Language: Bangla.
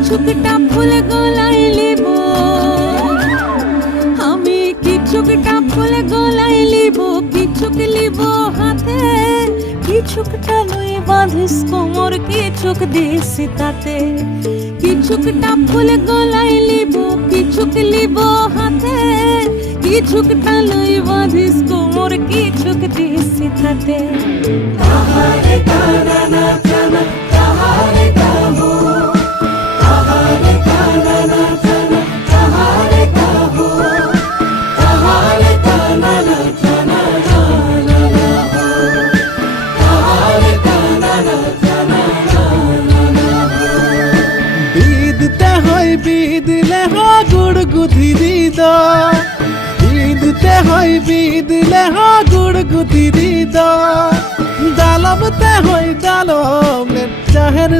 কিছুকটা ফুল গলায় লিব, আমি কিছুকটা ফুল গলায় লিব, কিছুক লিব হাতে, কিছুকটা লই বাঁধিস কোমর, কিছুক দিস তাতে। কিছুকটা ফুল গলায় লিব, কিছুক লিব হাতে, কিছুকটা লই বাঁধিস কোমর, কিছুক দিস তাতে। তাহারে তানা না জানা, তাহারে কাহো, তাহারে তানা না জানা, তাহারে কাহো, তাহারে তানা না জানা, তাহারে তানা না জানা। বিদতে হয় বিদলে হ গুড় গুধি দিদ, বিদতে হয় বিদলে হ গুড় গুধি দিদ, দালমতে হয় দালমের চাহের